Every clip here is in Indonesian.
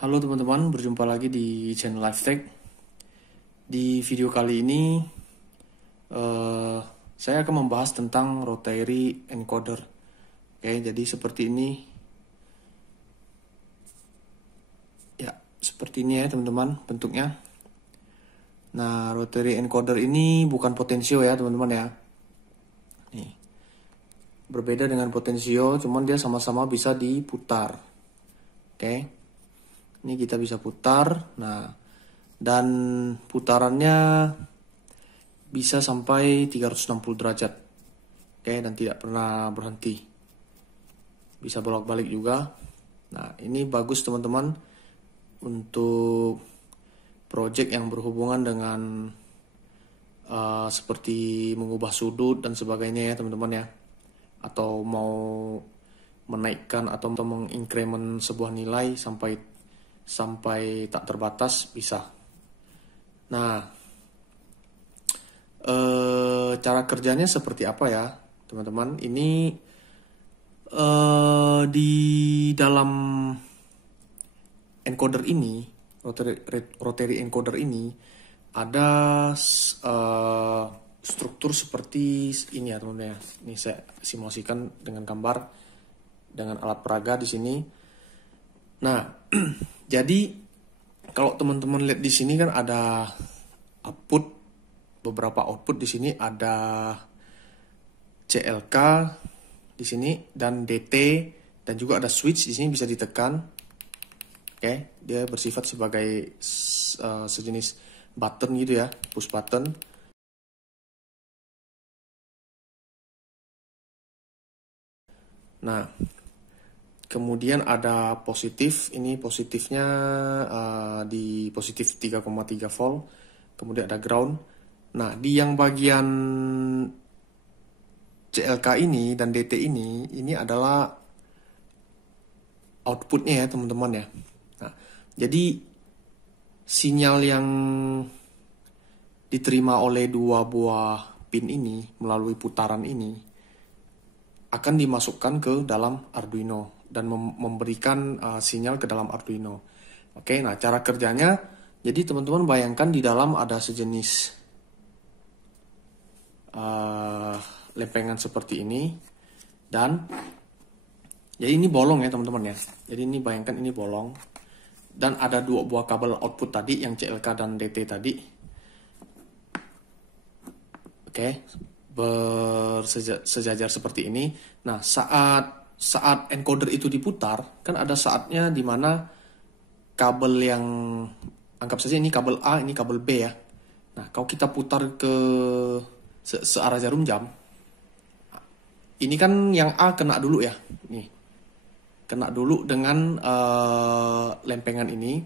Halo teman-teman, berjumpa lagi di channel LifeTech. Di video kali ini, saya akan membahas tentang rotary encoder. Oke, jadi seperti ini. Ya, seperti ini ya teman-teman bentuknya. Nah, rotary encoder ini bukan potensio ya teman-teman ya. Nih, berbeda dengan potensio, cuman dia sama-sama bisa diputar. Oke. Ini kita bisa putar, nah, dan putarannya bisa sampai 360 derajat, oke, dan tidak pernah berhenti. Bisa bolak-balik juga. Nah, ini bagus teman-teman untuk project yang berhubungan dengan seperti mengubah sudut dan sebagainya ya teman-teman ya. Atau mau menaikkan atau mengincrement sebuah nilai sampai tak terbatas bisa. Nah, cara kerjanya seperti apa ya, teman-teman? Ini di dalam encoder ini, rotary encoder ini ada struktur seperti ini ya, teman-teman ya. Ini saya simulasikan dengan gambar dengan alat peraga di sini. Nah, jadi kalau teman-teman lihat di sini kan ada beberapa output di sini ada CLK di sini dan DT dan juga ada switch di sini bisa ditekan. Oke, dia bersifat sebagai sejenis button gitu ya, push button. Nah, kemudian ada positif, ini positifnya di positif 3,3 volt. Kemudian ada ground. Nah, di yang bagian CLK ini dan DT ini adalah outputnya ya teman-teman ya. Nah, jadi sinyal yang diterima oleh dua buah pin ini melalui putaran ini akan dimasukkan ke dalam Arduino dan memberikan sinyal ke dalam Arduino. Oke, nah cara kerjanya, jadi teman-teman bayangkan di dalam ada sejenis lempengan seperti ini, dan jadi ini bolong ya teman-teman ya. Jadi ini bayangkan ini bolong, dan ada dua buah kabel output tadi yang CLK dan DT tadi. Oke, bersejajar seperti ini. Nah, saat encoder itu diputar, kan ada saatnya di mana kabel yang, anggap saja ini kabel A, ini kabel B ya. Nah, kalau kita putar ke searah jarum jam, ini kan yang A kena dulu ya, nih, kena dulu dengan lempengan ini,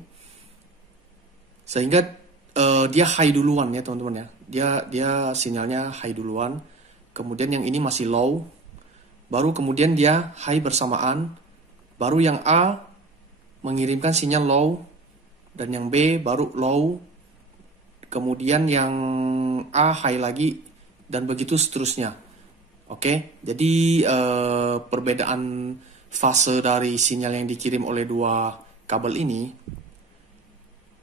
sehingga dia high duluan ya teman-teman ya. Dia sinyalnya high duluan. Kemudian yang ini masih low. Baru kemudian dia high bersamaan. Baru yang A mengirimkan sinyal low. Dan yang B baru low. Kemudian yang A high lagi. Dan begitu seterusnya. Oke. Jadi perbedaan fase dari sinyal yang dikirim oleh dua kabel ini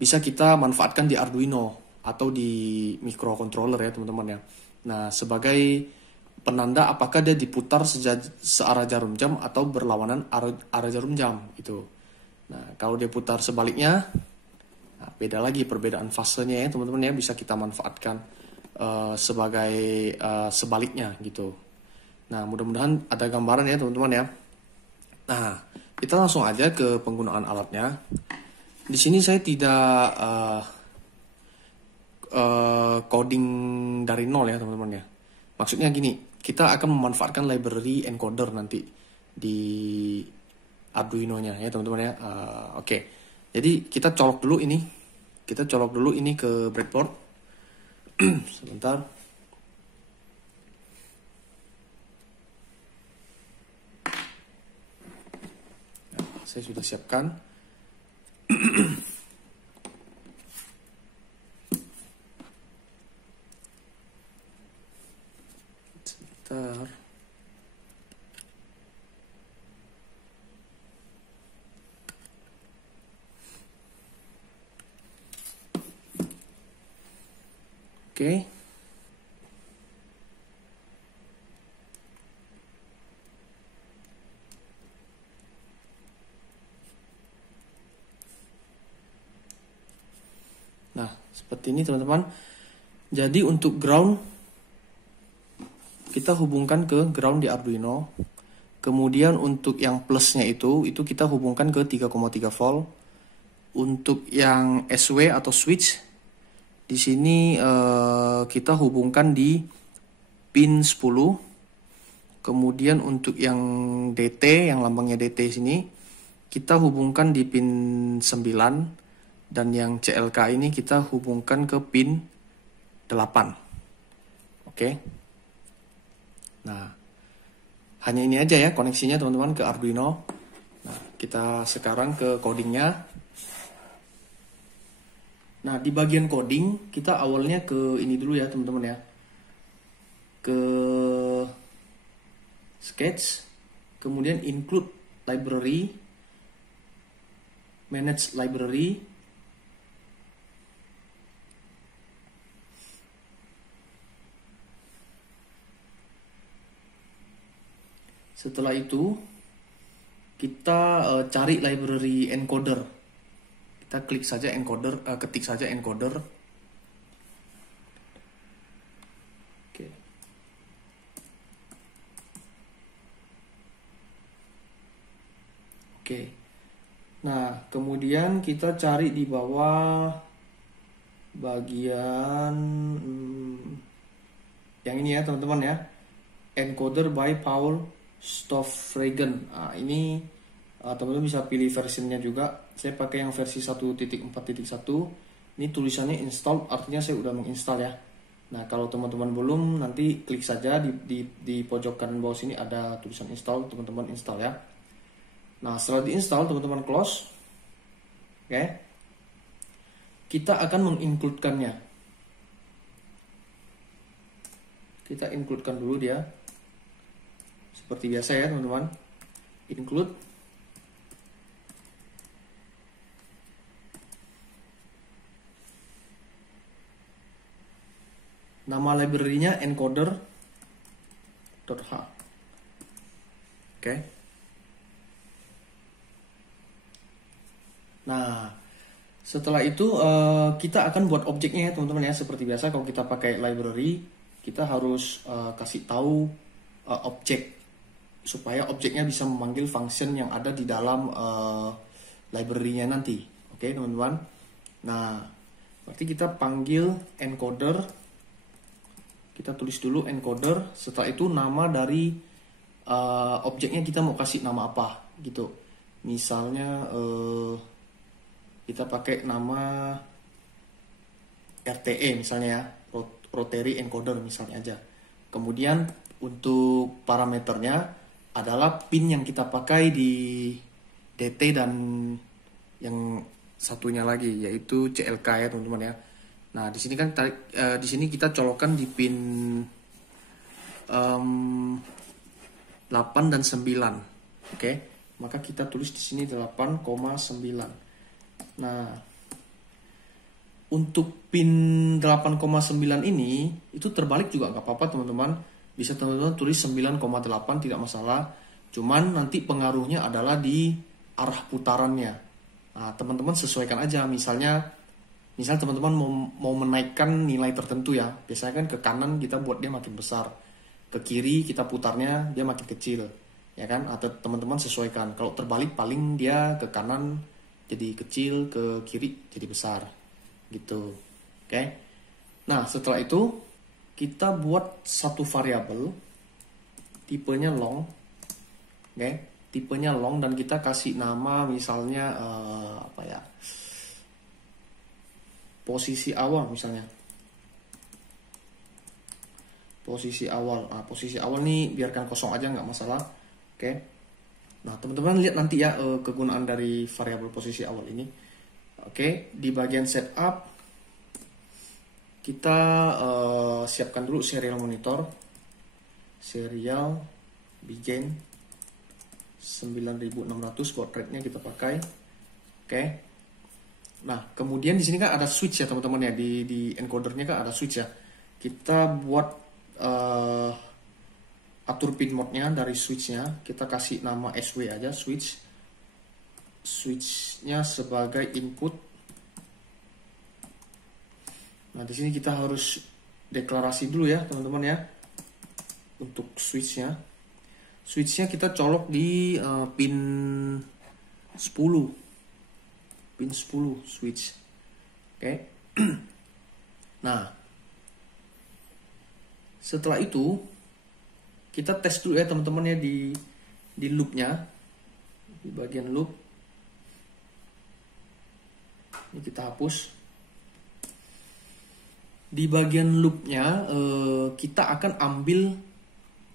bisa kita manfaatkan di Arduino atau di microcontroller ya teman-teman ya. Nah, sebagai penanda apakah dia diputar searah jarum jam atau berlawanan arah jarum jam gitu. Nah, kalau dia putar sebaliknya, nah, beda lagi perbedaan fasenya ya teman-teman ya, bisa kita manfaatkan sebagai sebaliknya gitu. Nah, mudah-mudahan ada gambaran ya teman-teman ya. Nah, kita langsung aja ke penggunaan alatnya. Di sini saya tidak coding dari nol ya teman-teman ya. Maksudnya gini, kita akan memanfaatkan library encoder nanti di Arduino-nya ya teman-teman ya. Oke. Jadi kita colok dulu ini. Kita colok dulu ini ke breadboard. Sebentar. Nah, saya sudah siapkan. Sebentar. Oke. Nah, seperti ini teman-teman. Jadi untuk ground kita hubungkan ke ground di Arduino. Kemudian untuk yang plusnya itu kita hubungkan ke 3,3 volt. Untuk yang SW atau switch di sini kita hubungkan di pin 10. Kemudian untuk yang DT, yang lambangnya DT sini kita hubungkan di pin 9. Dan yang CLK ini kita hubungkan ke pin 8. Oke. Nah, hanya ini aja ya koneksinya teman-teman ke Arduino. Nah, kita sekarang ke codingnya. Nah, di bagian coding kita awalnya ke ini dulu ya teman-teman ya. Ke sketch, kemudian include library, manage library. Setelah itu kita cari library encoder. Kita klik saja encoder, ketik saja encoder. Oke. Oke. Nah, kemudian kita cari di bawah bagian yang ini ya teman-teman ya. Encoder by Paul Stoffregen. Nah, ini teman-teman bisa pilih versionnya juga. Saya pakai yang versi 1.4.1. Ini tulisannya install, artinya saya udah menginstal ya. Nah, kalau teman-teman belum, nanti klik saja di pojok kanan bawah sini ada tulisan install, teman-teman install ya. Nah, setelah diinstal, teman-teman close. Oke. Kita akan mengincludekannya. Kita includekan dulu dia. Seperti biasa ya teman-teman, include. Nama library-nya encoder.h. Oke. Nah, setelah itu kita akan buat objeknya ya teman-teman ya. Seperti biasa kalau kita pakai library, kita harus kasih tahu objek, supaya objeknya bisa memanggil function yang ada di dalam library-nya nanti. Oke, teman-teman. Nah, berarti kita panggil encoder. Kita tulis dulu encoder. Setelah itu nama dari objeknya kita mau kasih nama apa gitu. Misalnya kita pakai nama RTE misalnya ya, rotary encoder misalnya aja. Kemudian untuk parameternya adalah pin yang kita pakai di DT dan yang satunya lagi yaitu CLK ya teman-teman ya. Nah, di sini kan di sini kita colokkan di pin 8 dan 9. Oke. Maka kita tulis di sini 8,9. Nah, untuk pin 8,9 ini itu terbalik juga nggak apa-apa teman-teman. Bisa teman-teman tulis 9,8 tidak masalah. Cuman nanti pengaruhnya adalah di arah putarannya. Nah, teman-teman sesuaikan aja. Misal teman-teman mau menaikkan nilai tertentu ya. Biasanya kan ke kanan kita buat dia makin besar. Ke kiri kita putarnya dia makin kecil. Ya kan? Atau teman-teman sesuaikan. Kalau terbalik paling dia ke kanan jadi kecil, ke kiri jadi besar. Gitu. Oke. Nah, setelah itu kita buat satu variabel tipenya long. Oke, tipenya long dan kita kasih nama misalnya apa ya? Posisi awal misalnya. Posisi awal. Nah, posisi awal nih biarkan kosong aja nggak masalah. Oke. Nah, teman-teman lihat nanti ya kegunaan dari variabel posisi awal ini. Oke, di bagian setup kita siapkan dulu serial monitor, serial begin 9600 baud rate-nya kita pakai. Oke. Nah, kemudian di sini kan ada switch ya teman-teman ya, di encodernya kan ada switch ya. kita buat atur pin mode-nya dari switch-nya. Kita kasih nama SW aja, switch-nya sebagai input. Nah, di sini kita harus deklarasi dulu ya, teman-teman ya. Untuk switch-nya. Switch-nya kita colok di pin 10. Pin 10 switch. Oke. Nah, setelah itu kita tes dulu ya teman-teman ya di loop-nya. Di bagian loop. Ini kita hapus. Di bagian loop-nya kita akan ambil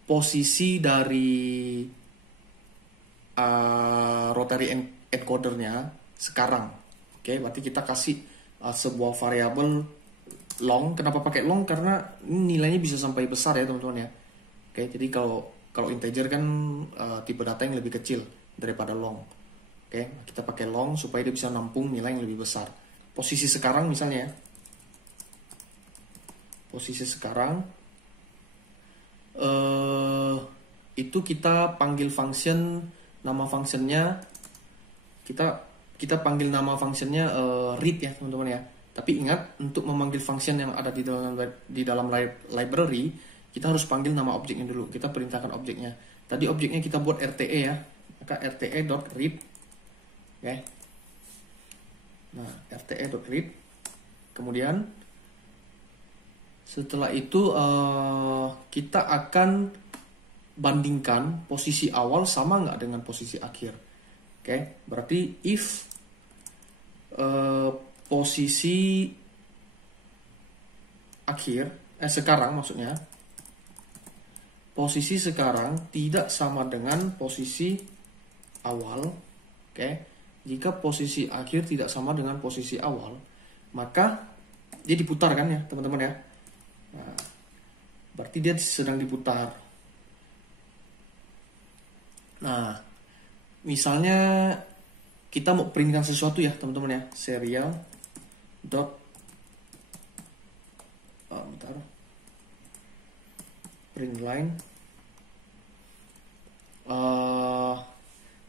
posisi dari rotary encoder-nya sekarang. Oke, berarti kita kasih sebuah variabel long. Kenapa pakai long? Karena ini nilainya bisa sampai besar ya teman-teman ya. Oke, jadi kalau integer kan tipe data yang lebih kecil daripada long. Oke, kita pakai long supaya dia bisa nampung nilai yang lebih besar. Posisi sekarang misalnya ya. Posisi sekarang itu kita panggil function, nama functionnya kita panggil nama functionnya read ya teman-teman ya. Tapi ingat, untuk memanggil function yang ada di dalam library, kita harus panggil nama objeknya dulu. Kita perintahkan objeknya. Tadi objeknya kita buat RTE ya, maka RTE.read. Oke. Nah, RTE.read. Kemudian setelah itu kita akan bandingkan posisi awal sama nggak dengan posisi akhir. Oke, berarti if posisi akhir, sekarang maksudnya, posisi sekarang tidak sama dengan posisi awal. Oke, jika posisi akhir tidak sama dengan posisi awal, maka dia diputar kan ya teman-teman ya. Nah, berarti dia sedang diputar. Nah, misalnya kita mau printkan sesuatu ya teman-teman ya, serial dot print line.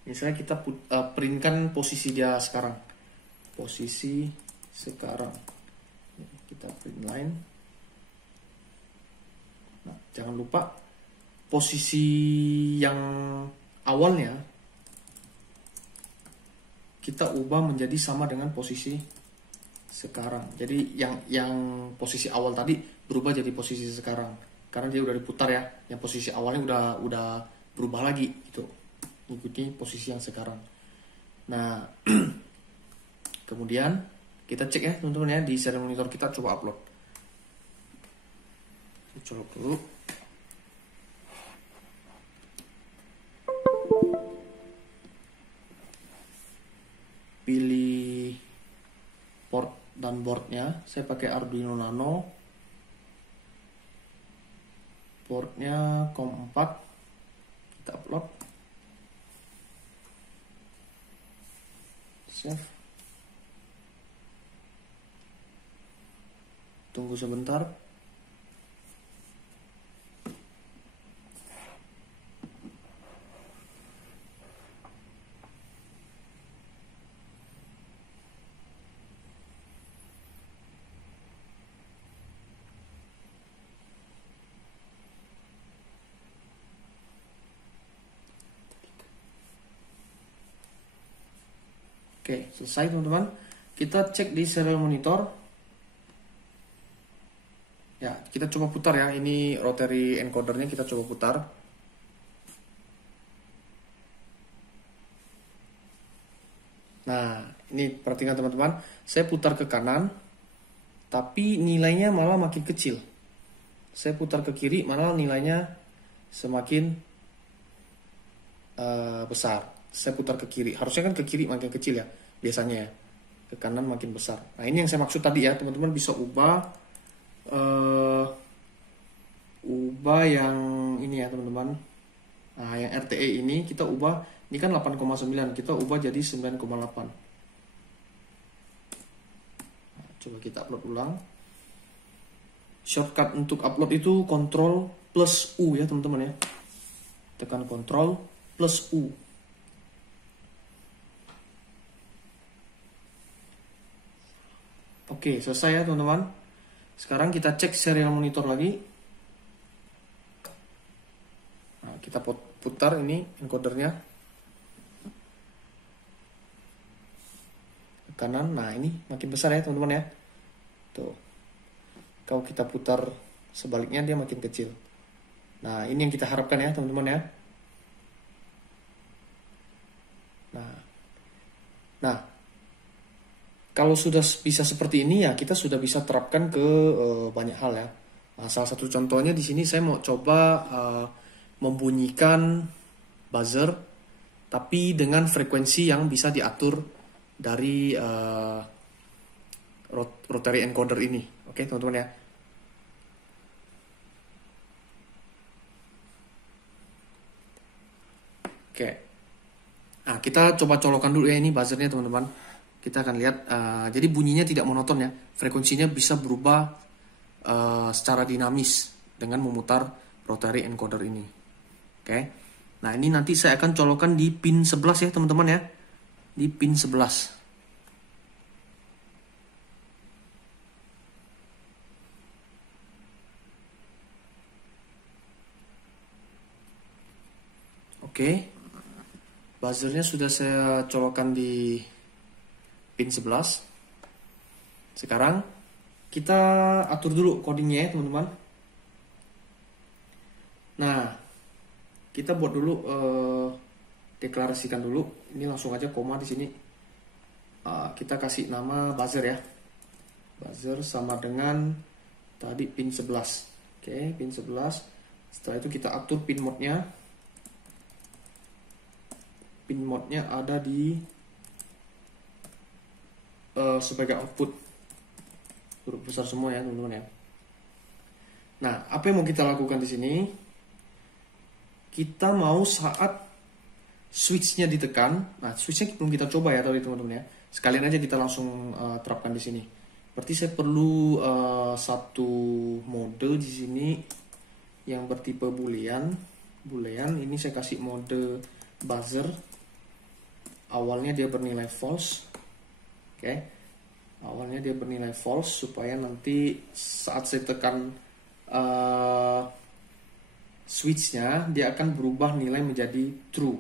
Misalnya kita printkan posisi dia sekarang, posisi sekarang. Kita print line. Nah, jangan lupa posisi yang awalnya kita ubah menjadi sama dengan posisi sekarang. Jadi yang posisi awal tadi berubah jadi posisi sekarang karena dia udah diputar ya. Yang posisi awalnya udah berubah lagi gitu. Ikuti posisi yang sekarang. Nah, kemudian kita cek ya teman-teman ya, di serial monitor kita coba upload. Colok dulu. Pilih port dan boardnya. Saya pakai Arduino Nano. Portnya COM4. Kita upload. Save. Tunggu sebentar. Oke, selesai teman-teman. Kita cek di serial monitor. Ya, kita coba putar ya. Ini rotary encodernya kita coba putar. Nah, ini perhatikan teman-teman. Saya putar ke kanan, tapi nilainya malah makin kecil. Saya putar ke kiri, malah nilainya semakin besar. Saya putar ke kiri, harusnya kan ke kiri makin kecil ya biasanya ya, ke kanan makin besar. Nah, ini yang saya maksud tadi ya, teman-teman bisa ubah yang ini ya teman-teman. Nah, yang RTE ini kita ubah, ini kan 8,9, kita ubah jadi 9,8. Nah, coba kita upload ulang. Shortcut untuk upload itu Ctrl plus U ya teman-teman ya. Tekan Ctrl plus U. Oke, selesai ya teman-teman. Sekarang kita cek serial monitor lagi. Nah, kita putar ini encodernya ke kanan. Nah, ini makin besar ya teman-teman ya. Tuh. Kalau kita putar sebaliknya dia makin kecil. Nah, ini yang kita harapkan ya teman-teman ya. Nah, kalau sudah bisa seperti ini ya kita sudah bisa terapkan ke banyak hal ya. Nah, salah satu contohnya di sini saya mau coba membunyikan buzzer tapi dengan frekuensi yang bisa diatur dari rotary encoder ini. Oke, teman-teman ya. Oke. Nah, kita coba colokan dulu ya ini buzzernya teman-teman. Kita akan lihat, jadi bunyinya tidak monoton ya. Frekuensinya bisa berubah secara dinamis dengan memutar rotary encoder ini. Oke. Nah, ini nanti saya akan colokan di pin 11 ya teman-teman ya. Di pin 11. Oke. Buzzernya sudah saya colokan di pin 11. Sekarang kita atur dulu codingnya ya teman-teman. Nah, kita buat dulu deklarasikan dulu. Ini langsung aja koma di sini. Kita kasih nama buzzer ya. Buzzer sama dengan tadi pin 11. Oke, pin 11. Setelah itu kita atur pin mode-nya. Pin mode-nya ada di sebagai output huruf besar semua ya teman-teman ya. Nah, apa yang mau kita lakukan di sini? Kita mau saat switch-nya ditekan. Nah, switch-nya belum kita coba ya tadi teman-teman ya. Sekalian aja kita langsung terapkan di sini. Berarti saya perlu satu mode di sini yang bertipe boolean. Ini saya kasih mode buzzer. Awalnya dia bernilai false. Oke. Awalnya dia bernilai false supaya nanti saat saya tekan switch-nya dia akan berubah nilai menjadi true.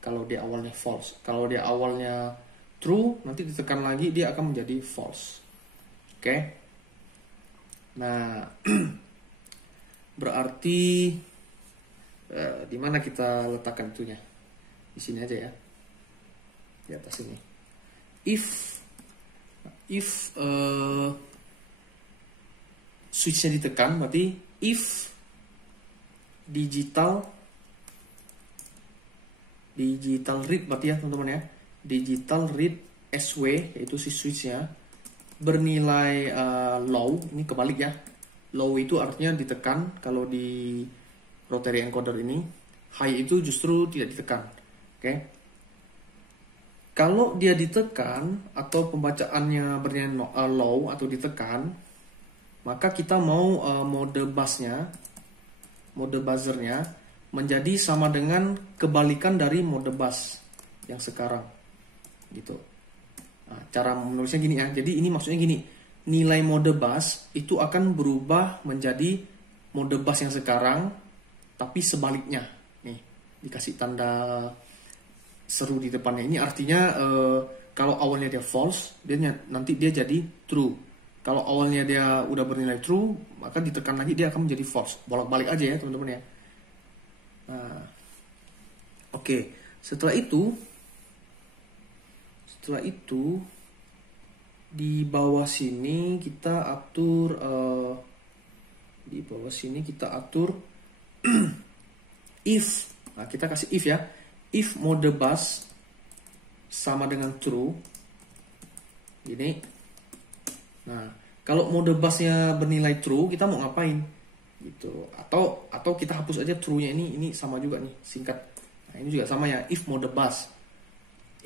Kalau dia awalnya false. Kalau dia awalnya true, nanti ditekan lagi dia akan menjadi false. Oke. Nah, berarti di mana kita letakkan itunya? Di sini aja ya. Di atas ini. If switch-nya ditekan, berarti if digital read berarti ya teman-teman ya. Digital read SW yaitu si switch-nya bernilai low, ini kebalik ya. Low itu artinya ditekan, kalau di rotary encoder ini. High itu justru tidak ditekan. Oke. Kalau dia ditekan atau pembacaannya bernilai low atau ditekan, maka kita mau mode buzzernya menjadi sama dengan kebalikan dari mode buzz yang sekarang, gitu. Nah, cara menulisnya gini ya. Jadi ini maksudnya gini, nilai mode buzz itu akan berubah menjadi mode buzz yang sekarang, tapi sebaliknya. Nih, dikasih tanda seru di depannya. Ini artinya kalau awalnya dia false, nanti dia jadi true. Kalau awalnya dia udah bernilai true, maka ditekan lagi dia akan menjadi false. Bolak-balik aja ya teman-teman ya. Nah, oke. Setelah itu di bawah sini kita atur if. Nah, kita kasih if ya. If mode buzz sama dengan true. Gini. Nah, kalau mode buzznya bernilai true, kita mau ngapain? Gitu. Atau kita hapus aja true-nya ini sama juga nih, singkat. Nah, ini juga sama ya, if mode buzz.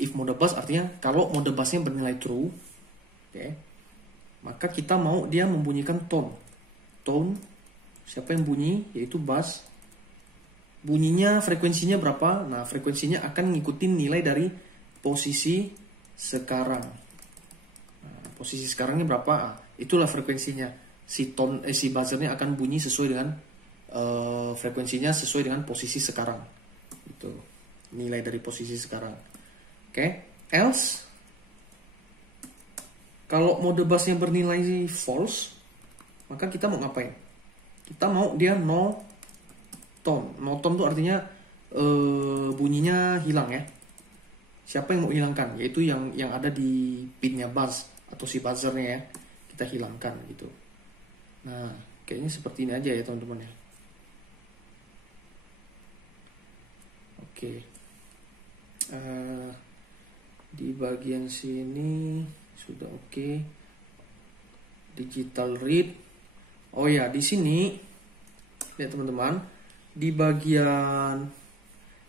If mode buzz artinya kalau mode buzznya bernilai true, oke, maka kita mau dia membunyikan tone. tone, siapa yang bunyi, yaitu bass. Bunyinya, frekuensinya berapa? Nah, frekuensinya akan ngikutin nilai dari posisi sekarang. Nah, posisi sekarangnya berapa? Nah, itulah frekuensinya. Si buzzernya akan bunyi sesuai dengan frekuensinya sesuai dengan posisi sekarang. Itu nilai dari posisi sekarang. Oke, else kalau mode bassnya bernilai false, maka kita mau ngapain? Kita mau dia no tone. No tone itu artinya bunyinya hilang ya. Siapa yang mau hilangkan? Yaitu yang ada di pinnya buzz atau si buzzernya ya. Kita hilangkan gitu. Nah, kayaknya seperti ini aja ya teman-teman ya. Oke. Di bagian sini sudah oke. Digital read. Oh ya, di sini lihat teman-teman, di bagian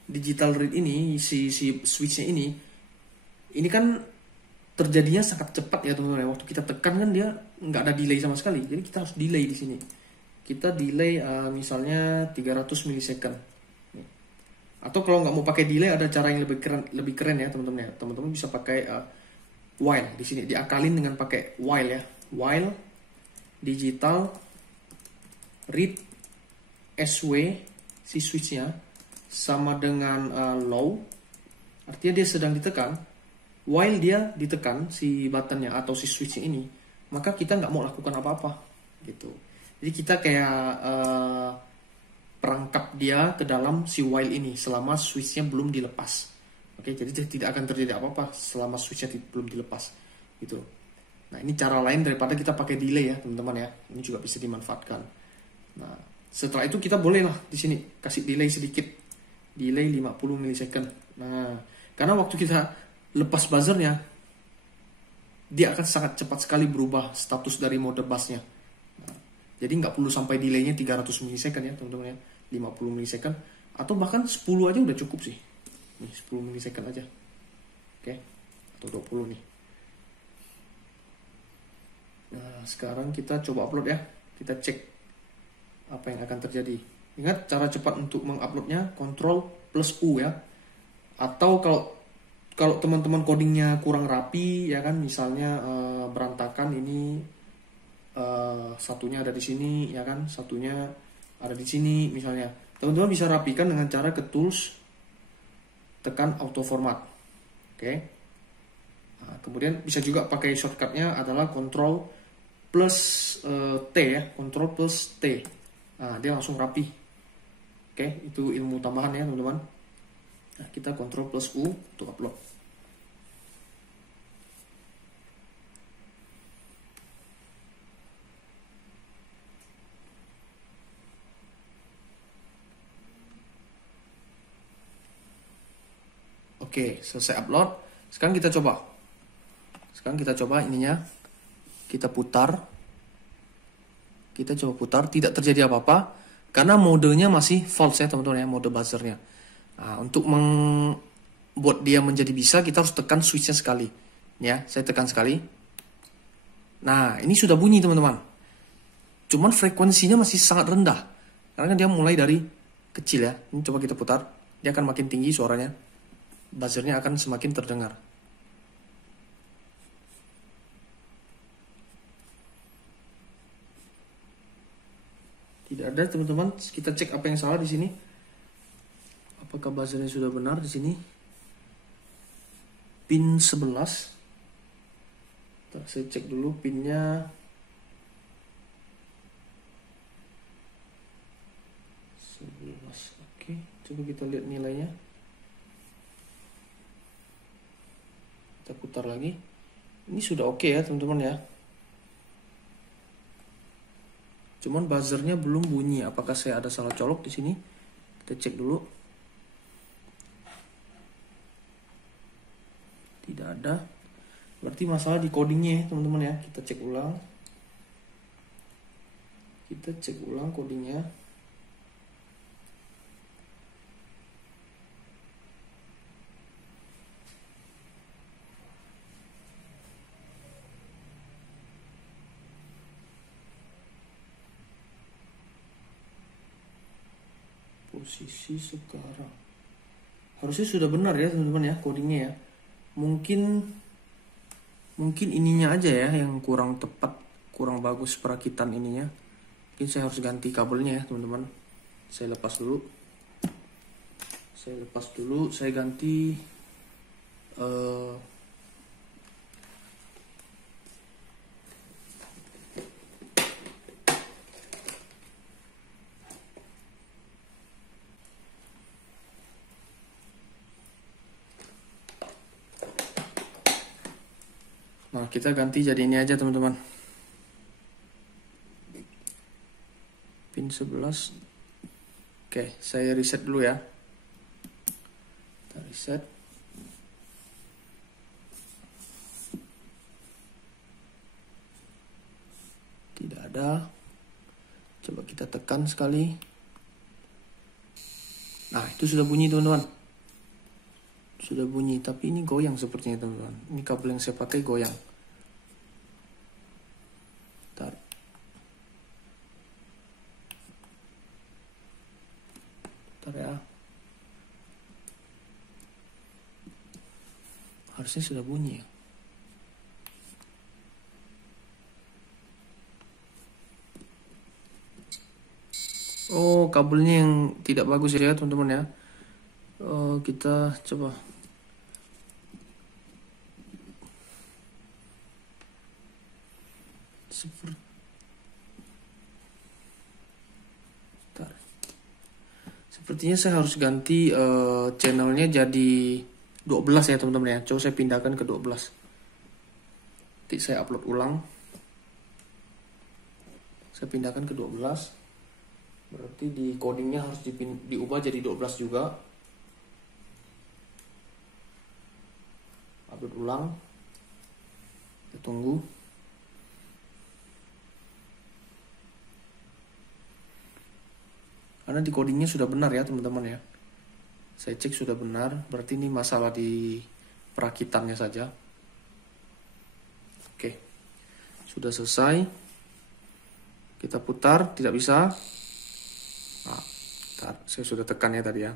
digital read ini si switchnya ini kan terjadinya sangat cepat ya teman-teman. Waktu kita tekan kan dia nggak ada delay sama sekali. Jadi kita harus delay di sini. Kita delay misalnya 300 milisecond. Atau kalau nggak mau pakai delay ada cara yang lebih keren ya teman-teman ya. Teman-teman bisa pakai while di sini, diakalin dengan pakai while ya. While digital read SW si switchnya sama dengan low, artinya dia sedang ditekan. While dia ditekan si buttonnya atau si switchnya ini, maka kita nggak mau lakukan apa-apa gitu. Jadi kita kayak perangkap dia ke dalam si while ini selama switchnya belum dilepas. Oke, jadi tidak akan terjadi apa-apa selama switchnya belum dilepas gitu. Nah, ini cara lain daripada kita pakai delay ya teman-teman ya. Ini juga bisa dimanfaatkan. Nah, setelah itu kita boleh lah di sini kasih delay sedikit, delay 50 milisecond. Nah, karena waktu kita lepas buzzernya, dia akan sangat cepat sekali berubah status dari mode bassnya. Nah, jadi nggak perlu sampai delaynya 300 milisecond ya teman-teman ya, 50 milisecond atau bahkan 10 aja udah cukup sih. Nih 10 milisecond aja, oke, atau 20 nih. Nah, sekarang kita coba upload ya, kita cek apa yang akan terjadi. Ingat cara cepat untuk menguploadnya Ctrl+U ya. Atau kalau teman-teman codingnya kurang rapi ya kan, misalnya berantakan ini, satunya ada di sini ya kan, satunya ada di sini misalnya, teman-teman bisa rapikan dengan cara ke tools, tekan auto format. Oke. Nah, kemudian bisa juga pakai shortcutnya adalah Ctrl+T ya, Ctrl+T. Nah, dia langsung rapi. Oke, itu ilmu tambahan ya teman-teman. Nah, kita Ctrl+U untuk upload. Oke, selesai upload. Sekarang kita coba ininya. Kita putar. Kita coba putar, tidak terjadi apa-apa karena modenya masih false ya teman-teman ya, mode buzzernya. Nah, untuk membuat dia menjadi bisa, kita harus tekan switchnya sekali. Ya, saya tekan sekali. Nah, ini sudah bunyi teman-teman. Cuman frekuensinya masih sangat rendah. Karena kan dia mulai dari kecil ya. Ini coba kita putar. Dia akan makin tinggi suaranya. Buzzernya akan semakin terdengar. Tidak ada teman-teman. Kita cek apa yang salah di sini. Apakah buzzernya sudah benar di sini? Pin 11. Saya cek dulu pinnya. 11. Oke, coba kita lihat nilainya. Kita putar lagi. Ini sudah oke ya teman-teman ya. Cuman buzzernya belum bunyi. Apakah saya ada salah colok di sini? Kita cek dulu. Tidak ada. Berarti masalah di codingnya ya teman-teman ya. Kita cek ulang. Kita cek ulang codingnya. posisi sekarang. Harusnya sudah benar ya teman-teman ya codingnya ya. Mungkin ininya aja ya yang kurang tepat, kurang bagus perakitan ininya. Mungkin saya harus ganti kabelnya ya teman-teman. Saya lepas dulu, saya ganti Nah, kita ganti jadi ini aja teman-teman. Pin 11. Oke, saya reset dulu ya. Kita reset. Tidak ada. Coba kita tekan sekali. Nah, itu sudah bunyi teman-teman. Sudah bunyi, tapi ini goyang sepertinya teman-teman. Ini kabel yang saya pakai goyang. Bentar. Bentar ya. Harusnya sudah bunyi ya. Oh, kabelnya yang tidak bagus ya teman-teman ya. Kita coba. Sepertinya saya harus ganti channelnya jadi 12 ya teman-teman ya. Coba saya pindahkan ke 12. Nanti saya upload ulang. Saya pindahkan ke 12. Berarti di codingnya harus diubah jadi 12 juga. Upload ulang. Kita tunggu. Karena di codingnya sudah benar ya teman-teman ya. Saya cek sudah benar. Berarti ini masalah di perakitannya saja. Oke. Sudah selesai. Kita putar. Tidak bisa. Nah, saya sudah tekan ya tadi ya.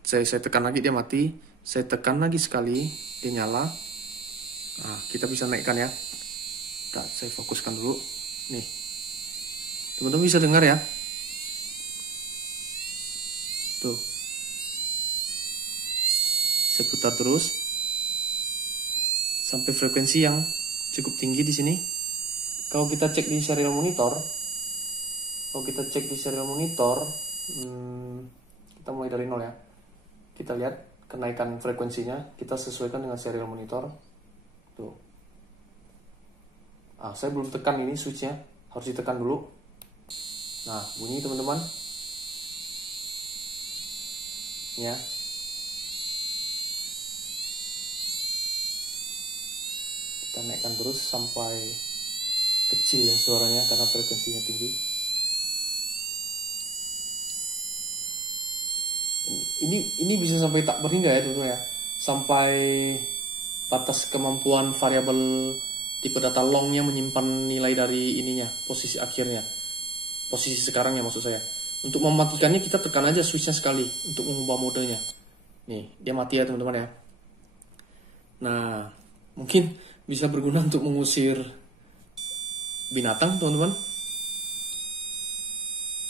Saya tekan lagi dia mati. Saya tekan lagi sekali. Dia nyala. Nah, kita bisa naikkan ya. Nah, saya fokuskan dulu. Nih. Teman-teman bisa dengar ya. Tuh. Saya putar terus sampai frekuensi yang cukup tinggi di sini. Kalau kita cek di serial monitor, kita mulai dari 0 ya. Kita lihat kenaikan frekuensinya, kita sesuaikan dengan serial monitor. Tuh. Saya belum tekan ini switchnya, harus ditekan dulu. Nah, bunyi teman-teman. Ya. Kita naikkan terus sampai kecil ya suaranya karena frekuensinya tinggi. Ini bisa sampai tak berhingga ya teman-teman ya. Sampai batas kemampuan variabel tipe data longnya menyimpan nilai dari ininya, posisi akhirnya. Posisi sekarang ya maksud saya. Untuk mematikannya kita tekan aja switchnya sekali untuk mengubah modenya. Nih, dia mati ya teman-teman ya. Nah, mungkin bisa berguna untuk mengusir binatang teman-teman.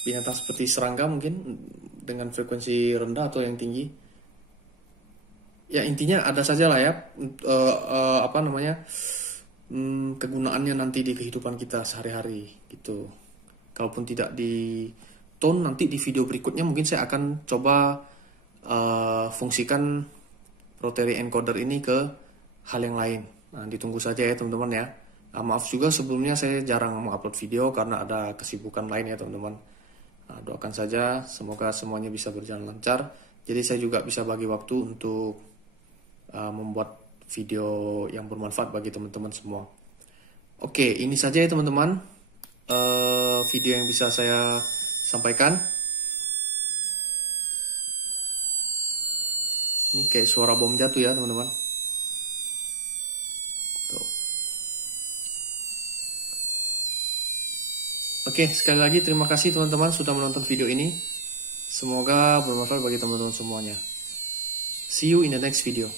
Binatang seperti serangga mungkin dengan frekuensi rendah atau yang tinggi. Ya intinya ada saja lah ya kegunaannya nanti di kehidupan kita sehari-hari gitu. Kalaupun tidak di tone, nanti di video berikutnya mungkin saya akan coba fungsikan rotary encoder ini ke hal yang lain. Nah, ditunggu saja ya teman-teman ya. Maaf juga sebelumnya saya jarang mengupload video karena ada kesibukan lain ya teman-teman. Nah, doakan saja semoga semuanya bisa berjalan lancar. Jadi saya juga bisa bagi waktu untuk membuat video yang bermanfaat bagi teman-teman semua. Oke, ini saja ya teman-teman video yang bisa saya sampaikan. Ini kayak suara bom jatuh ya teman-teman. Oke, sekali lagi terima kasih teman-teman sudah menonton video ini. Semoga bermanfaat bagi teman-teman semuanya. See you in the next video.